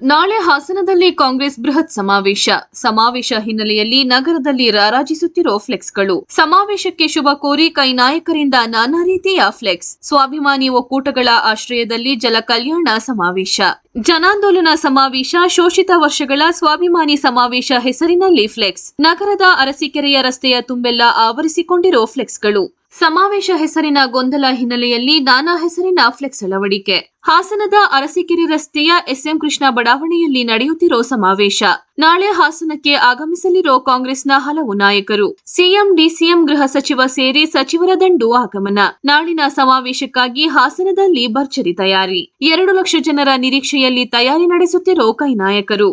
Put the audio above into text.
ನಾಳೆ ಹಾಸನದಲ್ಲಿ ಕಾಂಗ್ರೆಸ್ ಬೃಹತ್ ಸಮಾವೇಶ ಹಿನ್ನೆಲೆಯಲ್ಲಿ ನಗರದಲ್ಲಿ ರಾರಾಜಿಸುತ್ತಿರೋ ಫ್ಲೆಕ್ಸ್ಗಳು. ಸಮಾವೇಶಕ್ಕೆ ಶುಭ ಕೋರಿ ಕೈ ನಾಯಕರಿಂದ ನಾನಾ ರೀತಿಯ ಫ್ಲೆಕ್ಸ್. ಸ್ವಾಭಿಮಾನಿ ಒಕ್ಕೂಟಗಳ ಆಶ್ರಯದಲ್ಲಿ ಜಲ ಕಲ್ಯಾಣ ಸಮಾವೇಶ, ಜನಾಂದೋಲನ ಸಮಾವೇಶ, ಶೋಷಿತ ವರ್ಷಗಳ ಸ್ವಾಭಿಮಾನಿ ಸಮಾವೇಶ ಹೆಸರಿನಲ್ಲಿ ಫ್ಲೆಕ್ಸ್. ನಗರದ ಅರಸೀಕೆರೆಯ ರಸ್ತೆಯ ತುಂಬೆಲ್ಲ ಆವರಿಸಿಕೊಂಡಿರೋ ಫ್ಲೆಕ್ಸ್ಗಳು. ಸಮಾವೇಶ ಹೆಸರಿನ ಗೊಂದಲ ಹಿನ್ನೆಲೆಯಲ್ಲಿ ನಾನಾ ಹೆಸರಿನ ಫ್ಲೆಕ್ಸ್ ಅಳವಡಿಕೆ. ಹಾಸನದ ಅರಸೀಕೆರೆ ರಸ್ತೆಯ ಎಸ್ಎಂ ಕೃಷ್ಣ ಬಡಾವಣೆಯಲ್ಲಿ ನಡೆಯುತ್ತಿರೋ ಸಮಾವೇಶ. ನಾಳೆ ಹಾಸನಕ್ಕೆ ಆಗಮಿಸಲಿರೋ ಕಾಂಗ್ರೆಸ್ನ ಹಲವು ನಾಯಕರು. ಸಿಎಂ, ಡಿಸಿಎಂ, ಗೃಹ ಸಚಿವ ಸೇರಿ ಸಚಿವರ ದಂಡು ಆಗಮನ. ನಾಳಿನ ಸಮಾವೇಶಕ್ಕಾಗಿ ಹಾಸನದಲ್ಲಿ ಭರ್ಜರಿ ತಯಾರಿ. 2 ಲಕ್ಷ ಜನರ ನಿರೀಕ್ಷೆಯಲ್ಲಿ ತಯಾರಿ ನಡೆಸುತ್ತಿರೋ ಕೈ ನಾಯಕರು.